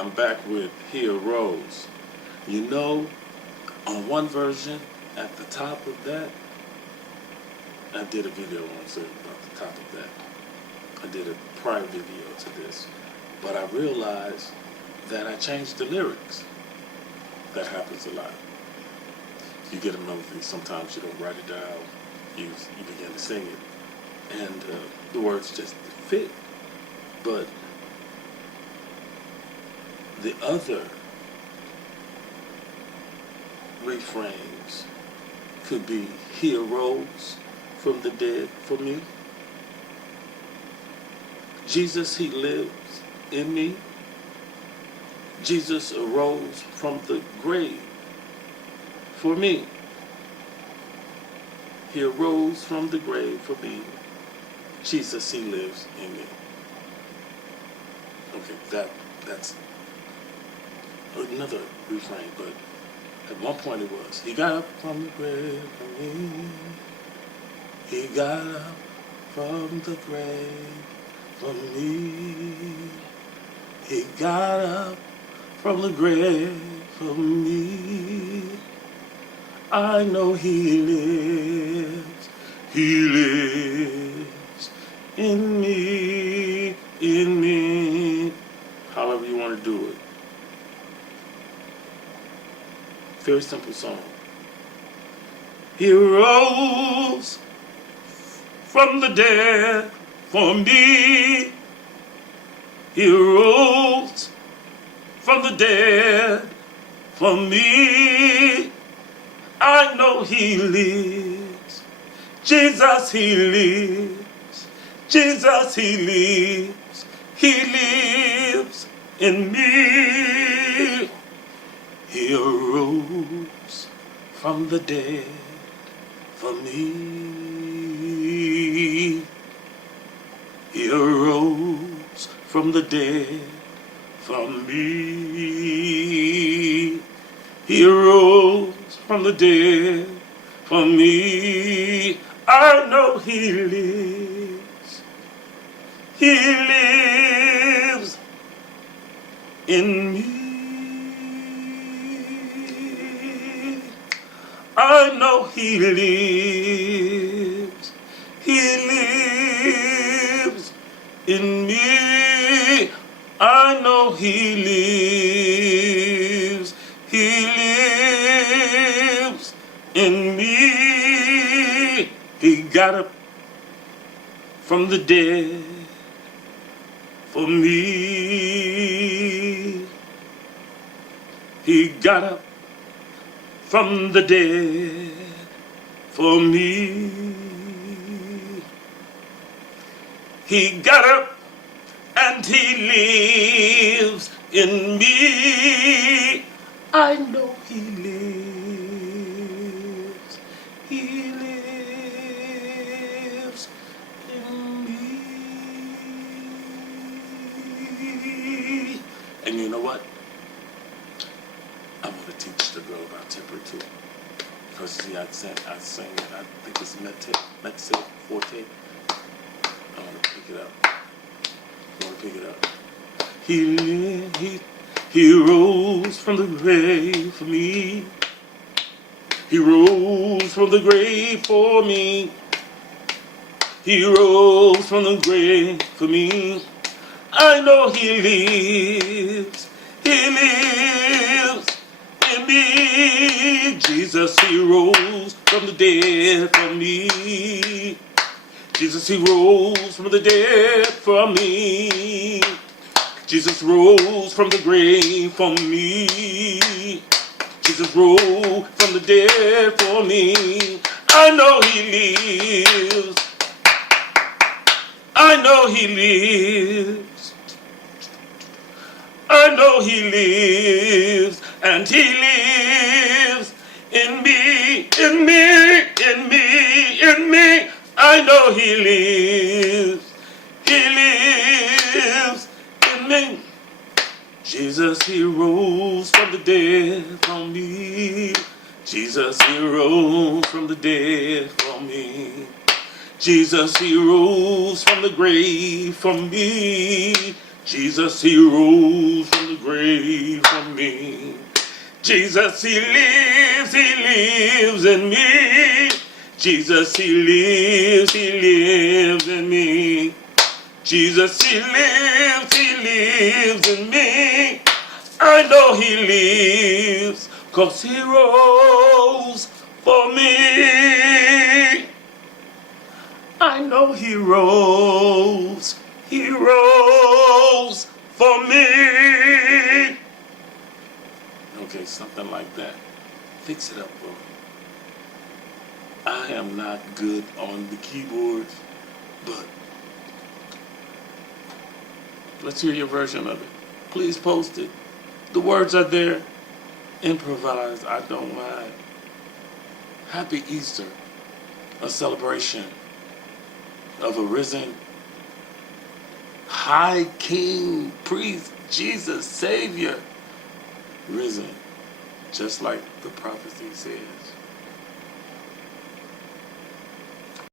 I'm back with Arose. You know, on one version, at the top of that, I did a video on saying about the top of that. I did a prior video to this, but I realized that I changed the lyrics. That happens a lot. You get a melody, sometimes you don't write it down, you begin to sing it, and the words just fit. But the other refrains could be, He arose from the dead for me. Jesus, He lives in me. Jesus arose from the grave for me. He arose from the grave for me. Jesus, He lives in me. Okay, that's another refrain, but at one point it was, He got up from the grave for me. He got up from the grave for me. He got up from the grave for me. I know He lives. He lives in me, in me. However you want to do it. Very simple song. He rose from the dead for me. He rose from the dead for me. I know He lives. Jesus, He lives. Jesus, He lives. He lives in me. He arose from the dead for me. He arose from the dead for me. He arose from the dead for me. I know He lives. He lives in me. I know He lives. He lives in me. I know He lives. He lives in me. He got up from the dead for me. He got up from the dead for me. He got up and He lives in me. I know He lives. He lives in me. And you know what? I'm going to teach the girl about temper too. Because see, I sang it, I think it's Mette Forte. I want to pick it up. He rose from the grave for me. He rose from the grave for me. He rose from the grave for me. I know He lives. He lives in me. Jesus, He rose from the dead for me. Jesus, He rose from the dead for me. Jesus rose from the grave for me. Jesus rose from the dead for me. I know He lives. I know He lives. I know He lives. And He lives in me, in me, in me, in me. I know He lives. He lives in me. Jesus, He rose from the dead for me. Jesus, He rose from the dead for me. Jesus, He rose from the grave for me. Jesus, he rose from the grave for me. Jesus, he lives in me. Jesus, he lives in me. Jesus, he lives in me. I know he lives, 'cause he rose for me. I know he rose for me. Okay, something like that. Fix it up, bro. I am not good on the keyboards, but let's hear your version of it. Please post it. The words are there. Improvise, I don't mind. Happy Easter, a celebration of a risen high king, priest, Jesus, Savior, risen, just like the prophecy says.